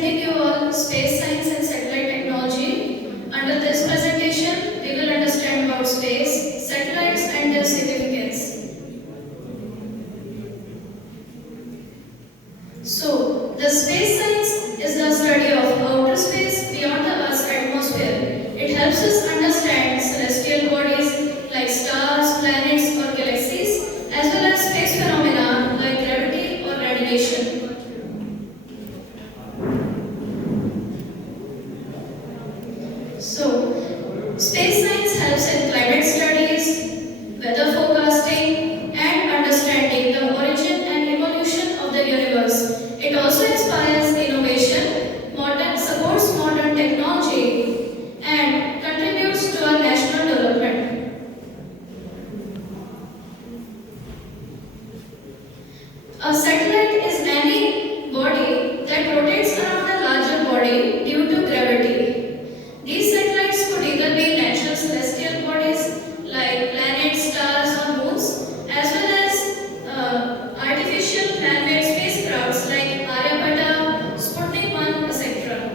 presenting you all space science and satellite technology. Under this presentation, we will understand about space, satellites and their significance. So, the space science is the study of outer space beyond the Earth's atmosphere. It helps us understand celestial bodies like stars, planets or galaxies, as well as space phenomena like gravity or radiation. So, space science helps in climate studies, weather forecasting, and understanding the origin and evolution of the universe. It also inspires innovation, supports modern technology, and contributes to our national development. A satellite is any body that rotates around a larger body due to gravity. These satellites could either be natural celestial bodies like planets, stars, or moons, as well as artificial man-made spacecrafts like Aryabhata, Sputnik 1, etc.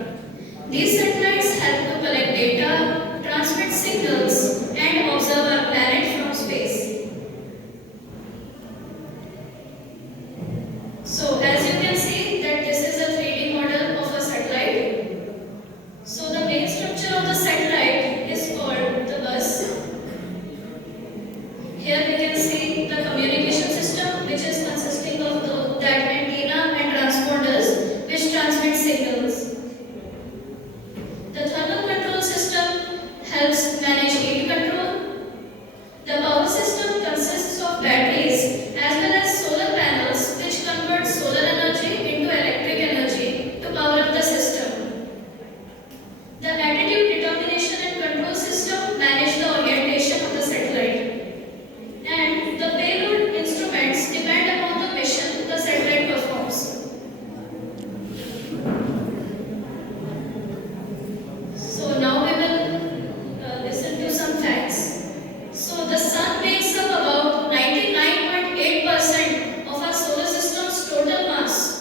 These satellites help to collect data, transmit signals, and observe our planet from space. So, as you can see, that this is a 3D model of a satellite. So the main structure of the satellite is called the bus. Here we can see the communication system, which is consisting of that antenna and transponders which transmit signals. The thermal control system helps manage heat control. The power system consists of batteries as well as solar panels which convert solar energy into electric energy to power up the system. The attitude, determination and control system manage the orientation of the satellite. And the payload instruments depend upon the mission the satellite performs. So now we will listen to some facts. So the sun makes up about 99.8% of our solar system's total mass.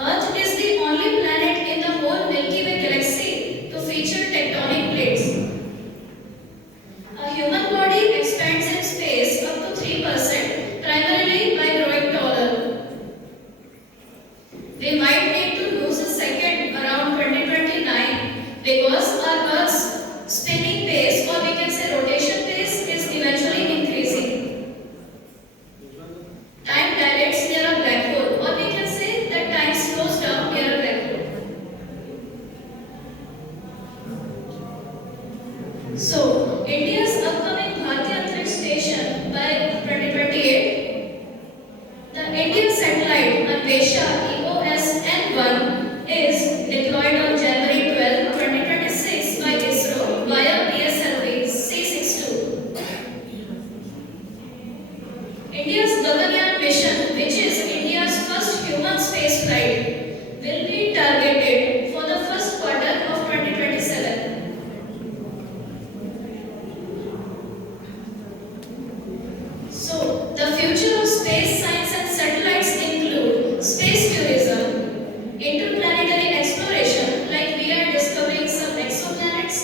Earth is the only planet in the whole Milky Way galaxy to feature tectonic plates. A human body expands in space up to 3%, primarily by growing taller. We might need to lose a second around 2029 because our Earth's spinning pace, or we can say rotation pace, is eventually increasing. Time dilates near a black hole, or we can say that time slows down near a black hole. So, India's upcoming Bharatiya Antariksh Station by 2028, the Indian satellite Anvesha EOS-N1 is deployed on January 12, 2026 by ISRO via PSLV C62. India's Gaganyaan mission, which is India's first human space flight, will be targeted for the first quarter of 2027. So, the future of space science and satellites include space tourism, interplanetary exploration, like we are discovering some exoplanets,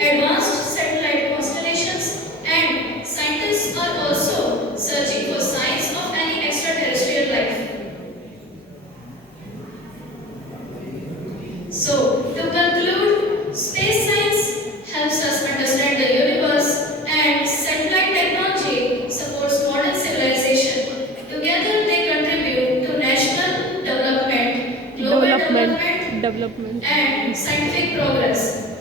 advanced satellite constellations, and scientists are also searching for signs of any extraterrestrial life. So, to conclude, space science helps us understand the universe, and satellite technology supports modern civilization. Together, they contribute to national development, global development, and scientific progress.